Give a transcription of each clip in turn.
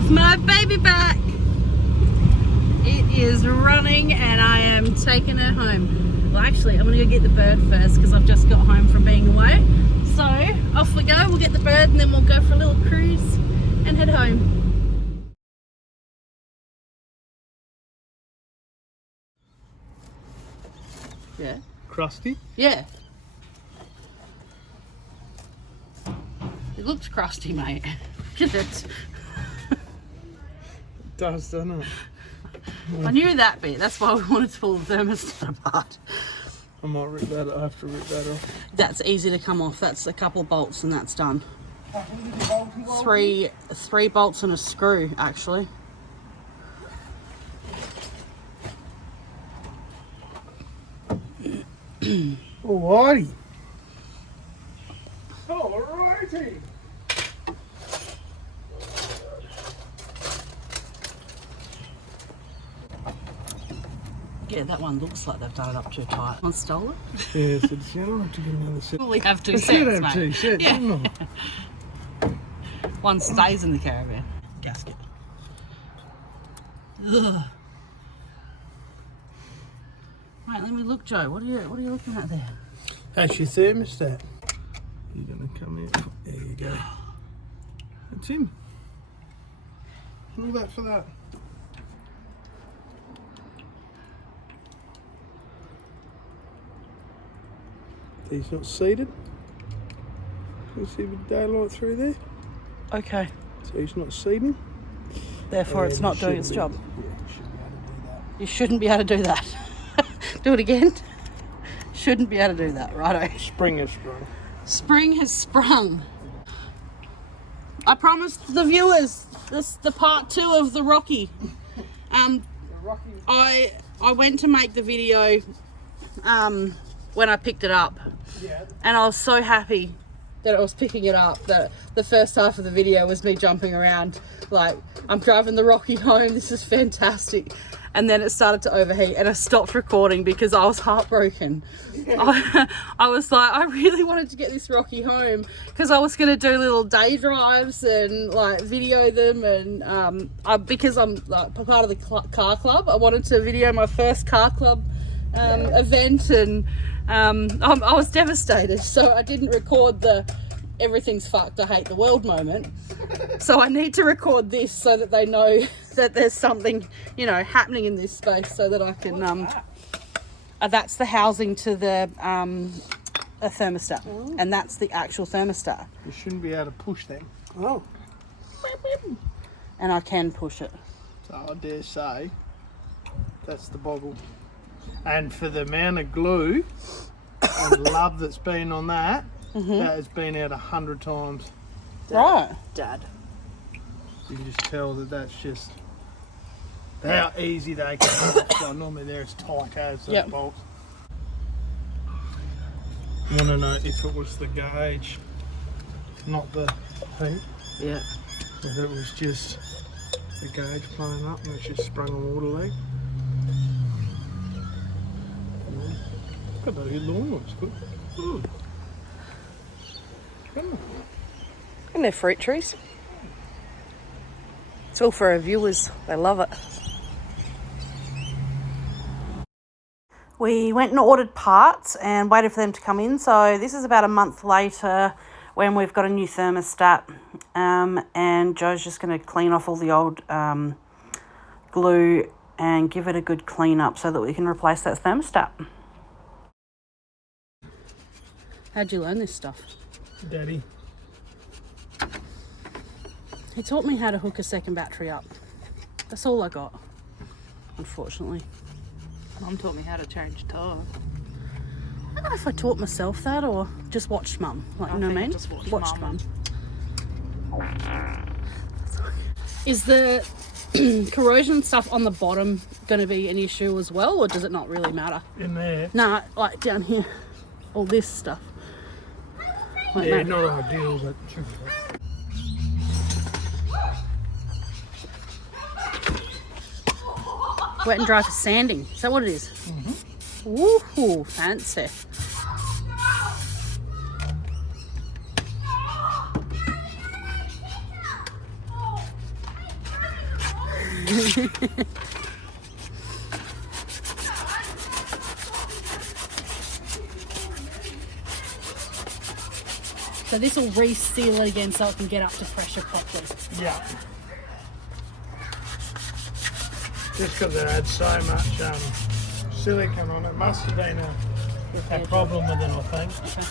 have my baby back. It is running and I am taking it home. Well, actually, I'm going to go get the bird first because I've just got home from being away. So off we go, we'll get the bird and then we'll go for a little cruise and head home. Yeah. Crusty? Yeah. It looks crusty, mate. Look at it. It does, doesn't it? I knew that bit. That's why we wanted to pull the thermostat apart. I might rip that. I have to rip that off. That's easy to come off. That's a couple of bolts and that's done. Three bolts and a screw, actually. Alrighty. Alrighty. Yeah, that one looks like they've done it up too tight. One stole it? Yeah, so you don't have to get another set. We have two I sets, should have mate. two sets, Yeah. shouldn't I? One stays in the caravan. Gasket. Ugh. Right, let me look, Joe. What are you looking at there? That's your thermostat. You're gonna come in. There you go. That's him. All that for that. He's not seated. You see the daylight through there? Okay. So he's not seating. Therefore, it's not doing its Shouldn't job. be- Yeah, You shouldn't be able to do that. Do it again. Shouldn't be able to do that, righto. spring has sprung. Spring has sprung. I promised the viewers this the part 2 of the Rocky. I went to make the video when I picked it up, and I was so happy that I was picking it up that the first half of the video was me jumping around like I'm driving the Rocky home, this is fantastic, and then it started to overheat and I stopped recording because I was heartbroken. I was like, I really wanted to get this Rocky home because I was going to do little day drives and like video them, and because I'm like part of the car club, I wanted to video my first car club event, and I was devastated, so I didn't record the everything's fucked, I hate the world moment. So I need to record this so that they know that there's something, you know, happening in this space, so that I can that's the housing to the a thermostat, and that's the actual thermostat. You shouldn't be able to push them. Oh. And I can push it. So I dare say that's the boggle. And for the amount of glue and love that's been on that, that has been out 100 times. Right. Dad. You can just tell that that's just how easy they come off. So normally they're as tight as those bolts. You want to know if it was the gauge, not the heat. Yeah. If it was just the gauge playing up and it's just sprung a water leak. Got that good lawn, looks good. And they're fruit trees. It's all for our viewers. They love it. We went and ordered parts and waited for them to come in. So this is about a month later when we've got a new thermostat. And Joe's just going to clean off all the old glue and give it a good clean up so that we can replace that thermostat. How'd you learn this stuff? Daddy. He taught me how to hook a second battery up. That's all I got, unfortunately. Mum taught me how to change tire. I don't know if I taught myself that or just watched Mum. Like, you know what I mean? Just watched Mum. Is the corrosion stuff on the bottom going to be an issue as well, or does it not really matter? In there. Nah, like down here, all this stuff. Like Yeah, that. not ideal, but should be right. Wet and dry for sanding. Is that what it is? Mm-hmm. Woohoo, fancy. So this will reseal it again so it can get up to pressure properly. Yeah. Just because it had so much silicone on it, must have been a problem with it, I think. Okay.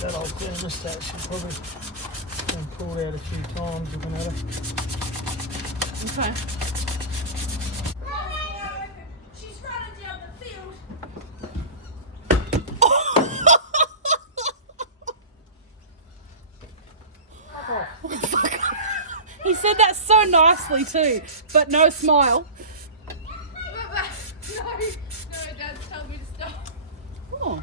That old thermostat should probably been pulled out a few times looking at it. Okay. She's running down the field. He said that so nicely too, but no smile. No, Dad's told me to stop. Oh.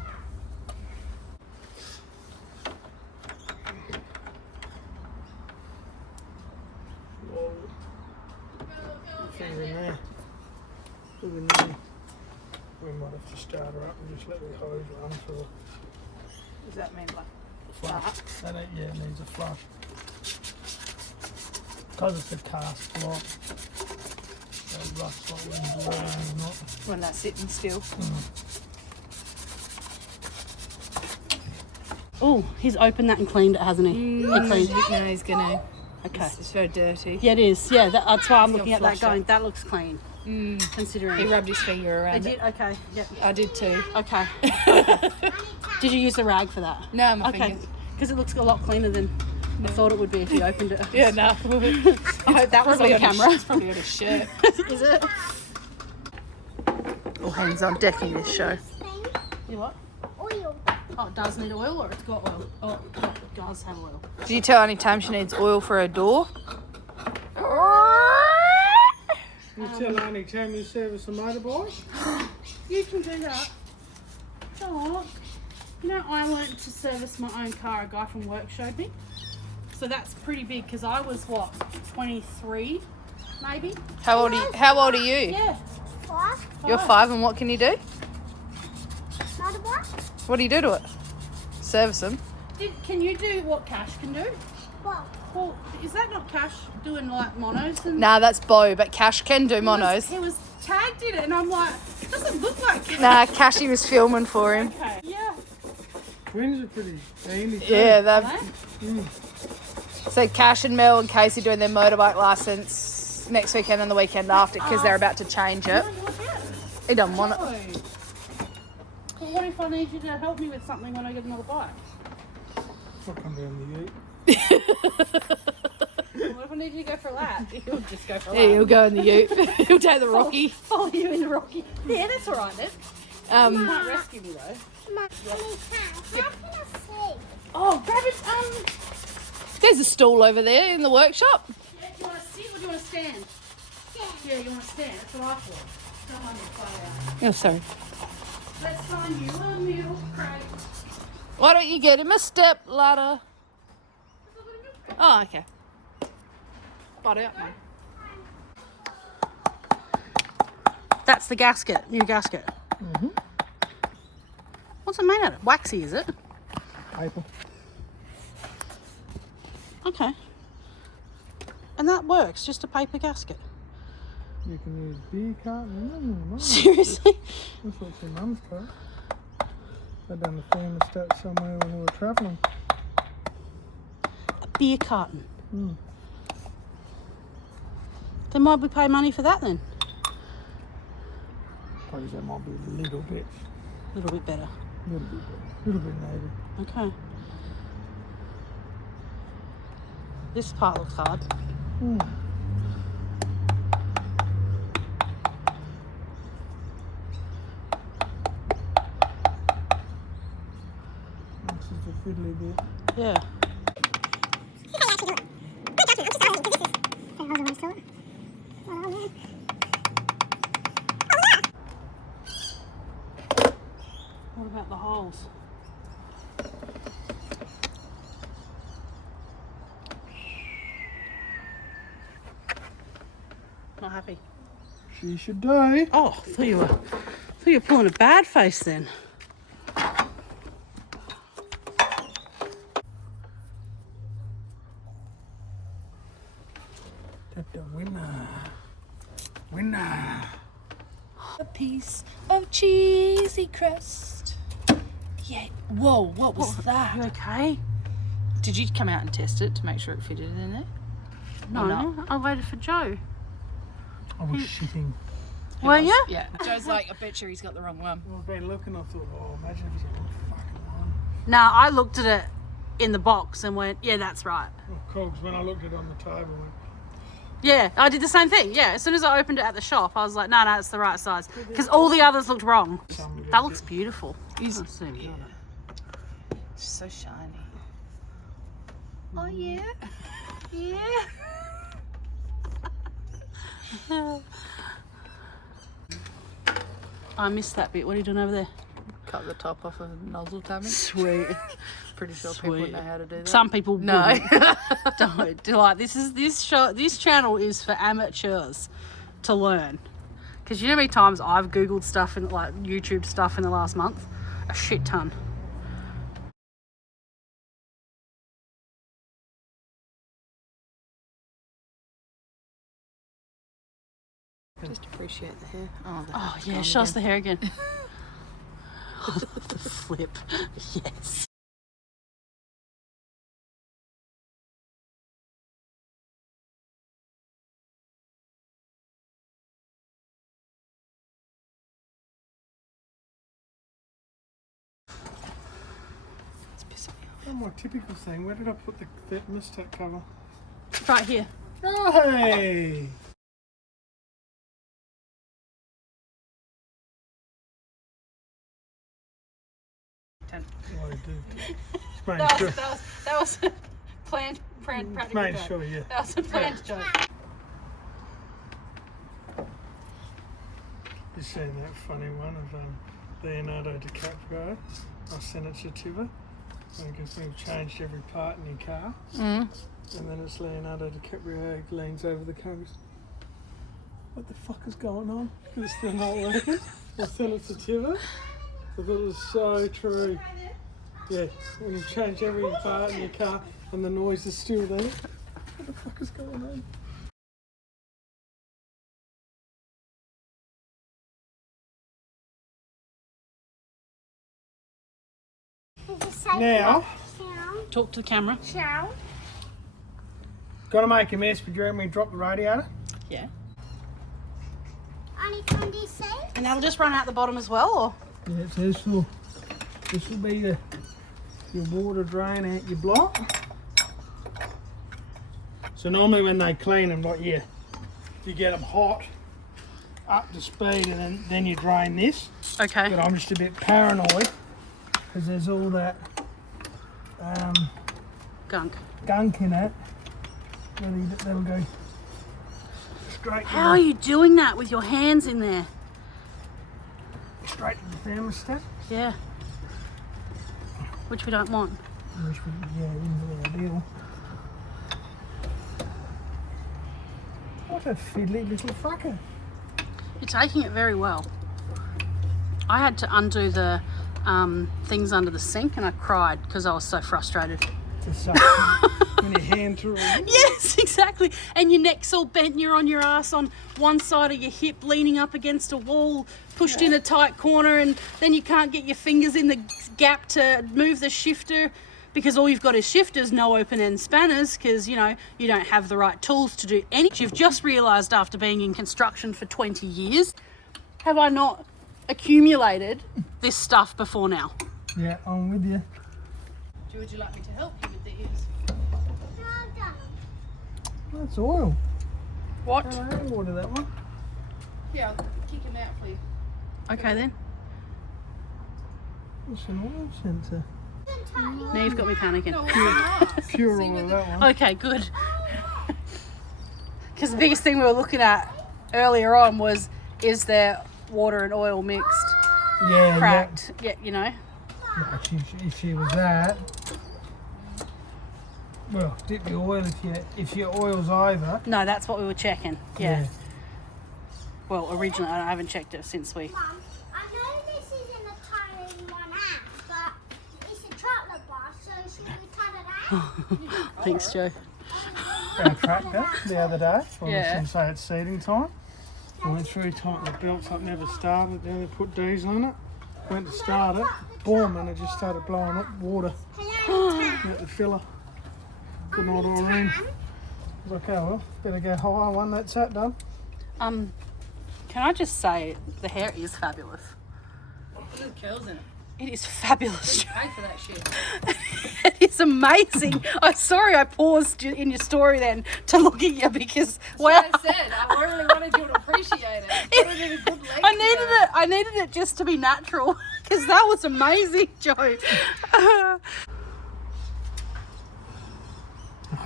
Whoa. Finger in there. Look in there. We might have to start her up and just let the hose run for the Does that mean like flush. That ain't, yeah, it needs a flush. Because it's a cast block. So it rusts like when it's raining or not. when that's sitting still? Oh, he's opened that and cleaned it, hasn't he? He cleaned. No, he's gonna. Okay. It's very dirty. Yeah, it is. Yeah, that's why I'm He's looking at gonna that flush going, it. that looks clean. Considering. He rubbed his finger I around did? it. Okay. Yep. I did too. Okay. Did you use a rag for that? No, my Okay. finger. Because it looks a lot cleaner than I thought it would be if you opened it. Yeah, no. I hope That was on camera. It's probably on his shirt. Is it? All hands on deck in this show. You what? Oil. Oh, it does need oil or it's got oil? Oh, it does have oil. Did you tell any time she needs oil for her door? You tell any time you service a motorbike? You can do that. Oh, you know, I learnt to service my own car. A guy from work showed me. So that's pretty big because I was, what, 23 maybe? How old are you? Yeah. What? You're 5 and what can you do? Motorbike? What do you do to it? Service them. Can you do what Cash can do? What? Well, is that not Cash doing like monos? And Nah, that's Bo, but Cash can do monos. He was tagged in it and I'm like, it doesn't look like Cash. Nah, Cashy was filming for him. Okay. Yeah. Twins are pretty handy too. Yeah, Are they've they? so Cash and Mel and Casey doing their motorbike license next weekend and the weekend after because they're about to change it. Oh, you look at it. He doesn't want it. Oh. Well, what if I need you to help me with something when I get another bike? I'll come down the ute. What if I need you to go for a lap? He'll just go for a Yeah, lap. he'll go in the ute. He'll take the Rocky. Follow you in the Rocky. Yeah, that's all right then. You might rescue me though. How can I see? Oh, grab it. There's a stool over there in the workshop. Yeah, do you want to sit or do you want to stand? Yeah, you want to stand. That's what I thought. Don't mind me fly out. Oh, sorry. Let's find you a milk crate. Why don't you get him a step ladder? Oh, okay. Butt out, mate. That's the gasket, new gasket. What's it made out of? Waxy, is it? Paper. Okay. And that works, just a paper gasket. You can use beer carton in them. Seriously? That's what's in Mum's car. They done the thermostat somewhere when we were travelling. A beer carton. Then why we pay money for that then? Probably that might be a little bit better. Little bit maybe. Okay. This part looks hard. This is the fiddly bit. Yeah. What about the holes? Not happy. She should do. Oh, I thought you were pulling a bad face then. That's the winner. winner. A piece of cheesy crust. Yeah. Whoa, what was that? You okay? Did you come out and test it to make sure it fitted in there? No, I waited for Joe. I was shitting. Were you? Yeah. Joe's like, I bet you he's got the wrong one. I've been looking, I thought, oh, imagine if he's got the fucking one. Nah, I looked at it in the box and went, yeah, that's right. Oh, cool, 'cause when I looked at it on the table, I went, Yeah, I did the same thing. Yeah, as soon as I opened it at the shop, I was like, no, it's the right size. Because all the others looked wrong. That looks beautiful. He's Yeah. so shiny. Oh, yeah? Yeah. I missed that bit. What are you doing over there? Cut the top off of the nozzle tummy. Sweet. Pretty sure people Sweet. know how to do that. Some people No. wouldn't. Don't. Like, this channel is for amateurs to learn. Because you know how many times I've Googled stuff and like YouTube stuff in the last month? A shit ton. Just appreciate the hair. Oh, Oh yeah, show us the hair again. Oh, the flip. Yes. It's pissing me off. oh, my typical thing, where did I put the thermostat cover? Right here. Hey! Ten. Oh, I do. Just making That sure. was a planned practical Made joke. sure, yeah. That was a planned joke. You seen that funny one of Leonardo DiCaprio? I sent it to Tiva. Because we've changed every part in your car. Mm. And then it's Leonardo DiCaprio who leans over the car and goes, what the fuck is going on? It's still not working. I sent it to Tiva. I thought it was so true. Yeah, when you change every part in your car and the noise is still there. What the fuck is going on? Now, Talk to the camera. Chow. gotta make a mess, but you reckon we drop the radiator? Yeah. Only from DC. And that'll just run out the bottom as well, or? Yeah, so this will be your water drain out your block. So normally when they clean them, like you get them hot, up to speed, and then you drain this. Okay. But I'm just a bit paranoid because there's all that Gunk. gunk in it. That'll go straight How are you doing that with your hands in there? straight to the thermostat. Yeah. Which we don't want. Which would, yeah, isn't ideal. What a fiddly little fucker. You're taking it very well. I had to undo the things under the sink and I cried because I was so frustrated. To suck when your hand through it. Yes, exactly. And your neck's all bent and you're on your ass on one side of your hip, leaning up against a wall, pushed in a tight corner, and then you can't get your fingers in the gap to move the shifter because all you've got is shifters, no open-end spanners, because, you know, you don't have the right tools to do any. You've just realised after being in construction for 20 years, have I not accumulated this stuff before now? Yeah, I'm with you. Would you like me to help you with these? That's oil. What? I don't order that one. Yeah, I'll kick him out, please. Okay then. It's an oil sensor. Now you've got me panicking. Pure oil, that one. Okay, good. Because the biggest thing we were looking at earlier on was, is there water and oil mixed, Yeah, cracked? Yeah, you know. Yeah, if she was that, well, dip the oil if your oil's over. No, that's what we were checking. Yeah. Well, originally, I haven't checked it since we. Mum, I know this isn't a tiny one out, but it's a chocolate bar, so should we cut it out? Thanks, Joe. Our tractor the other day. Well, Yeah. Say it's seeding time. I went through, tightened the belts up, never started. Then they put these on it. Went to start it, boom, and it just started blowing up water. Out the filler. Good night, Irene. Okay, well, better go higher one. That's that done. Can I just say the hair is fabulous. There's curls in it. It is fabulous. Pay for that shit. It is amazing. I'm sorry I paused in your story then to look at you because wow. I said I really wanted you to appreciate it. Put it in a good length. I needed it just to be natural because that was amazing, Joe.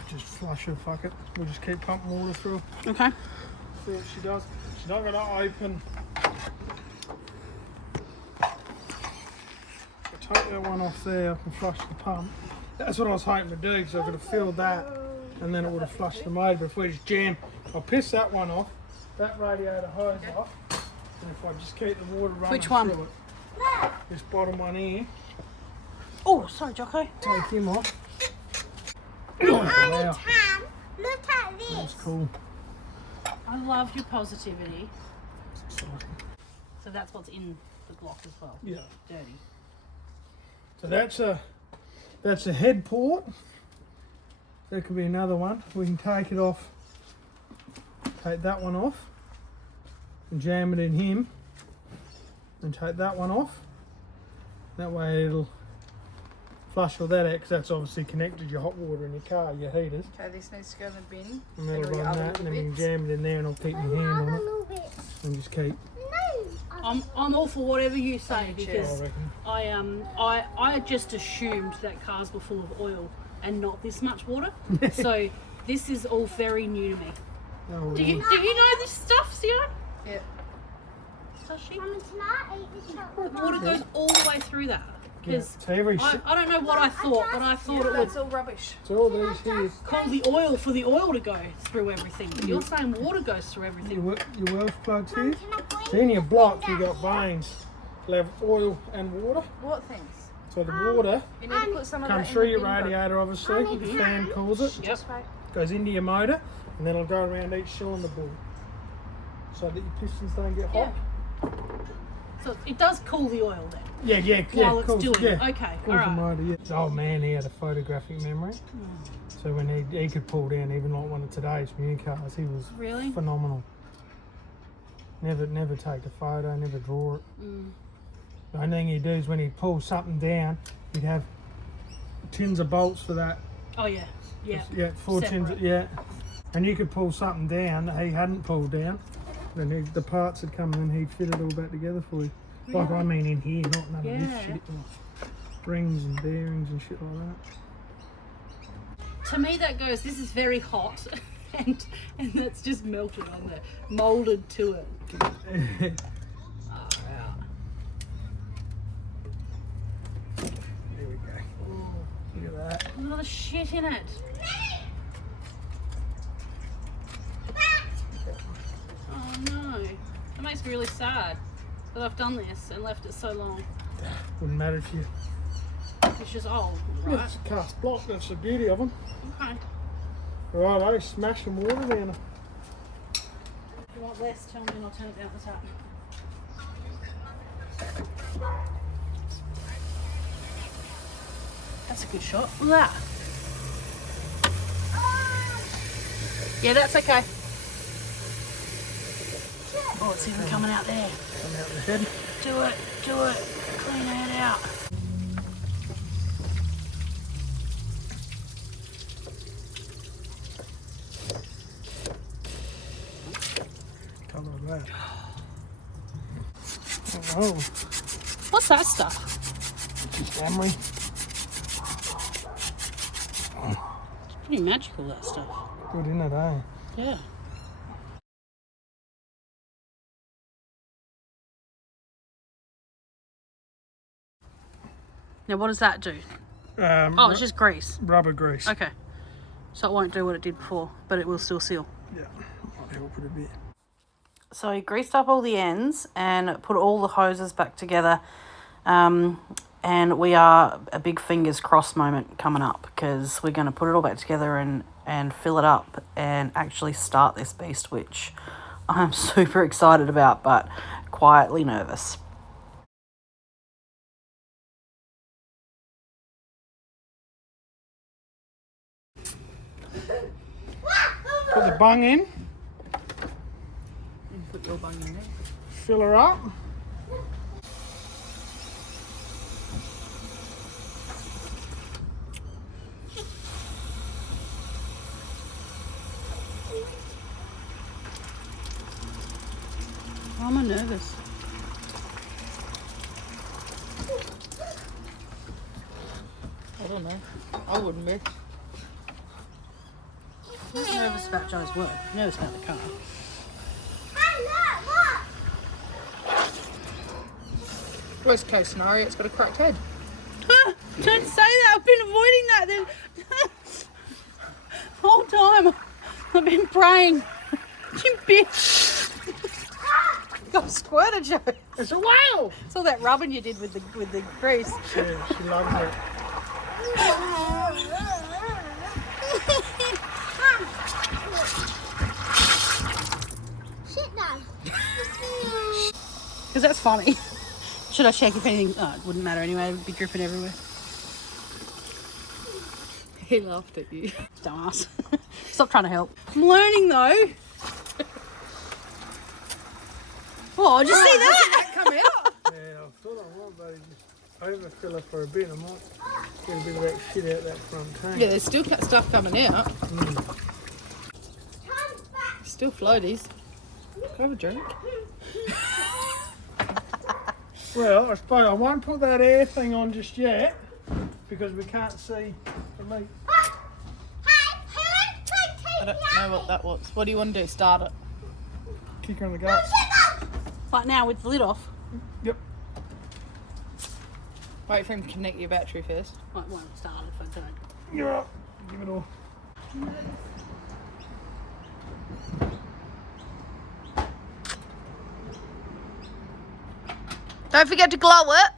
Just flush her, fuck it. We'll just keep pumping water through. Okay. See what she does. She's not going to open. I'll take that one off there. I can flush the pump. That's what I was hoping to do because I could have filled that and then it would have flushed the motor. But if we just jam, I'll piss that one off, that radiator hose off, and if I just keep the water running Which one? through it. This bottom one here. Oh, sorry, Jocko. Take him off. Tam, Wow, look at this. that's cool. I love your positivity. It's exciting. So that's what's in the Glock as well. Yeah. Dirty. So that's a head port. There could be another one. We can take it off. Take that one off and jam it in him. And take that one off. That way it'll flush all that out because that's obviously connected your hot water in your car, your heaters. Okay, this needs to go in the bin. And that'll Every run other that and then we little can jam it in there and I'll keep my hand on it little bit. and just keep. No. I'm all for whatever you say I because reckon. I just assumed that cars were full of oil and not this much water. So this is all very new to me. Oh, Do you know this stuff, Sio? Yeah. Does she? Mum, can I eat this chocolate The water bar? goes all the way through that. yeah. Because So every I don't know what I thought, but I thought it would That's all rubbish. so all these here, call the oil for the oil to go through everything. But you're saying water goes through everything. your wells plugs here. Can I put So in your block you got veins. They'll have oil and water. What things? So the water You need to put some of comes that through in your the bin, radiator, obviously. The fan cools it, Yep. goes into your motor, and then it'll go around each cylinder ball, so that your pistons don't get hot. So it does cool the oil then. Yeah, While it's cools, doing it. yeah, Okay, cools the alright. motor. Yeah. This old man, he had a photographic memory, so when he could pull down even like one of today's new cars, he was Really? phenomenal. Never take a photo, never draw it. The only thing he'd do is when he'd pull something down, he'd have tins of bolts for that. Oh yeah. Yeah. Yeah, 4 tins. Separate. Yeah, and you could pull something down that he hadn't pulled down. Then the parts would come and he'd fit it all back together for you. Like I mean in here, not none of this Yeah. shit. Like rings and bearings and shit like that. To me that goes, this is very hot and that's just melted on there. Moulded to it. There we go. Look at that. There's a lot of shit in it. Oh no. That makes me really sad that I've done this and left it so long. Wouldn't matter if you. It's just old, right? It's a cast block. That's the beauty of them. Okay. Righto, smash some water down. If you want less, tell me and I'll turn it down the tap. That's a good shot. Look at that. Yeah, that's okay. Oh, it's even coming out there. Come out the head. Do it, do it. Clean it out. Colour of that. Oh, What's that stuff? just emery. It's pretty magical, that stuff. Good in it, eh? Yeah. Now, what does that do? Oh, it's just grease. rubber grease. Okay. So it won't do what it did before, but it will still seal. Yeah, might help it a bit. So he greased up all the ends and put all the hoses back together. And we are a big fingers crossed moment coming up because we're going to put it all back together and fill it up and actually start this beast, which I'm super excited about, but quietly nervous. Put the bung in. Put your bung in there. Fill her up. Why am I nervous? I don't know. I wouldn't be. I'm not nervous about Joe's work. I'm nervous about the car. Hey, look, look. Worst case scenario, it's got a cracked head. Don't say that. I've been avoiding that then. The whole time. I've been praying. You bitch. Got squirted, Joe. It's a whale! It's all that rubbing you did with the grease. Yeah, she loves it. Shit now. Because that's funny. Should I check if anything? Oh, it wouldn't matter anyway. It would be dripping everywhere. He laughed at you. Dumbass. Stop trying to help. I'm learning though. Oh, did you see that? Come out. Yeah, I thought I might, but just overfill her for a bit. I might get a bit of that shit out that front tank. Yeah, there's still stuff coming out. Still floaties. Have a drink. Well, I suppose I won't put that air thing on just yet because we can't see the meat. I don't know what that was. What do you want to do? Start it. Kick her in the guts. Like now with the lid off. Yep. Wait for him to connect your battery first. Might won't start if I don't. You're up. Give it all. Don't forget to glow it.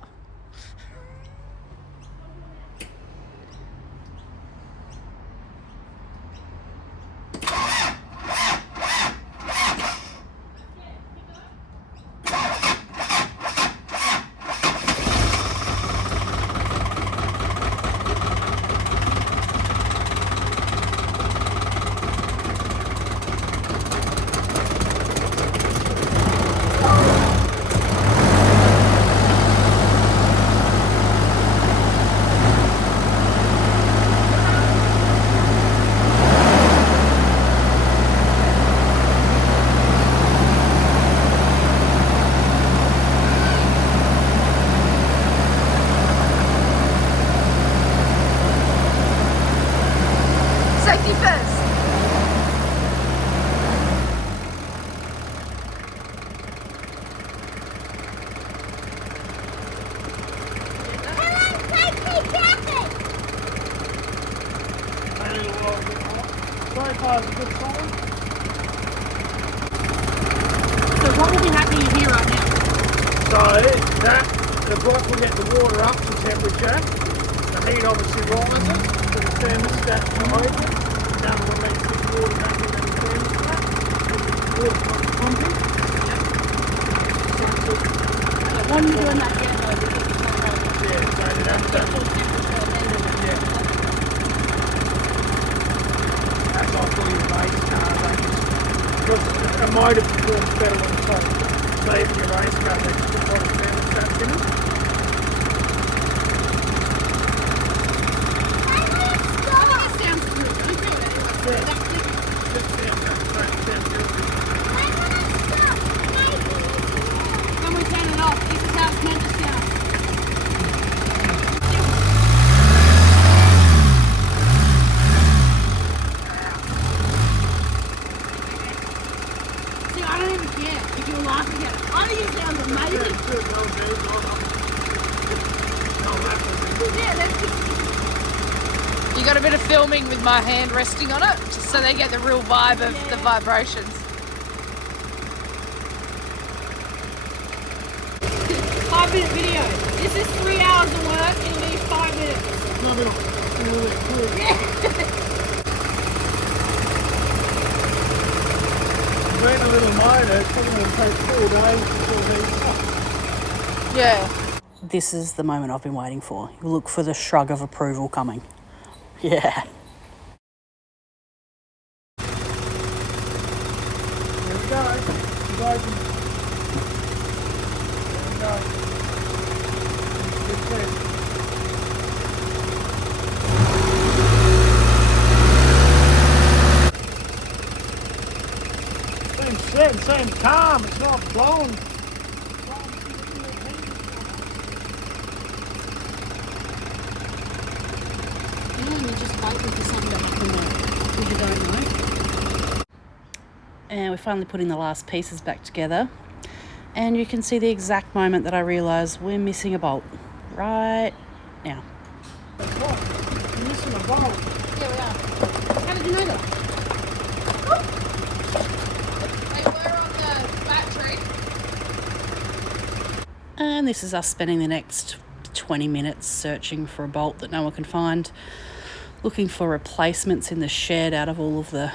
Safety first. So far, it's a good sign. So what will be happening in here right now? So that the block will get the water up to temperature. The heat obviously rises. So the thermostat will open. Now we'll let this water back into the thermostat. The water starts pumping. When you're doing that again though, because it's not right. Yeah, so that's Full temperature and then yeah. That's all for your race cars. Because a motor performs better when it's hot. So if your race car, they just put a thermostat in it. sounds good. Don't do it anyway. Yeah. Just sounds good. When we turn it off, this is how it's meant to sound. See, I don't even care if you're laughing at it. I think it sounds amazing. Yeah, that's good. You got a bit of filming with my hand resting on it, just so they get the real vibe of the vibrations. 5-minute video. This is 3 hours of work. It'll be 5 minutes. When I a little motor, it's probably going to take 4 days before heats up. Yeah. This is the moment I've been waiting for. You look for the shrug of approval coming. Yeah. There we go. It's open. There we go. Good test. Same set, same calm, it's not blowing. And we're finally putting the last pieces back together. And you can see the exact moment that I realised we're missing a bolt. Right now. You're missing a bolt. Yeah, we are. How did you know that? They were on the battery. And this is us spending the next 20 minutes searching for a bolt that no one can find. Looking for replacements in the shed out of all of the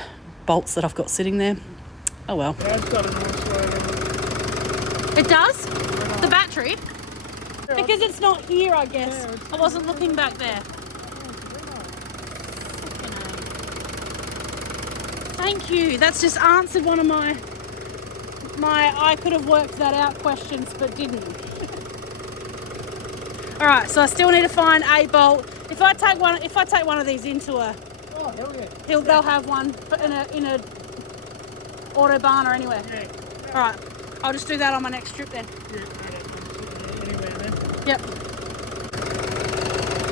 bolts that I've got sitting there. Oh well. Yeah, it's got a nice way. It does? The battery? Because it's not here, I guess. I wasn't looking back there. Thank you. That's just answered one of my I could have worked that out questions but didn't. Alright, so I still need to find a bolt. If I take one of these into a Oh, hell yeah. they'll have one in a auto barn or anywhere. Yeah. Alright, I'll just do that on my next trip then. Anywhere then. Yep.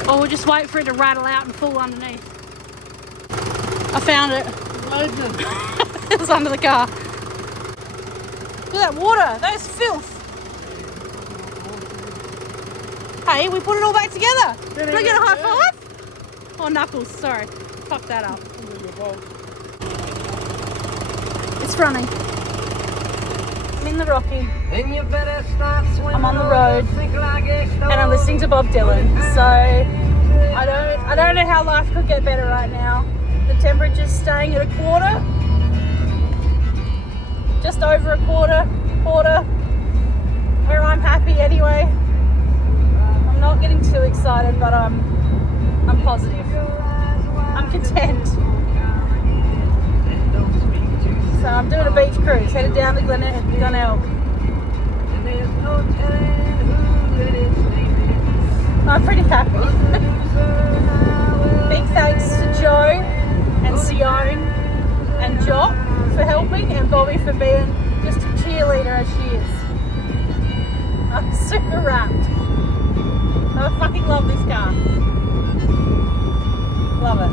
Or we'll just wait for it to rattle out and fall underneath. I found it. It was under the car. Look at that water. That is filth. Hey, we put it all back together. Can I get a high five? Oh, knuckles. Sorry. Fuck that up. It's running. I'm in the Rocky. I'm on the road. And I'm listening to Bob Dylan. So I don't know how life could get better right now. The temperature's staying at a quarter. Just over a quarter. Where I'm happy anyway. I'm not getting too excited, but I'm positive. I'm content. So I'm doing a beach cruise, headed down to Glenelg. I'm pretty happy. Big thanks to Joe and Sione and Jock for helping, and Bobby for being just a cheerleader as she is. I'm super wrapped. I fucking love this car. Love it.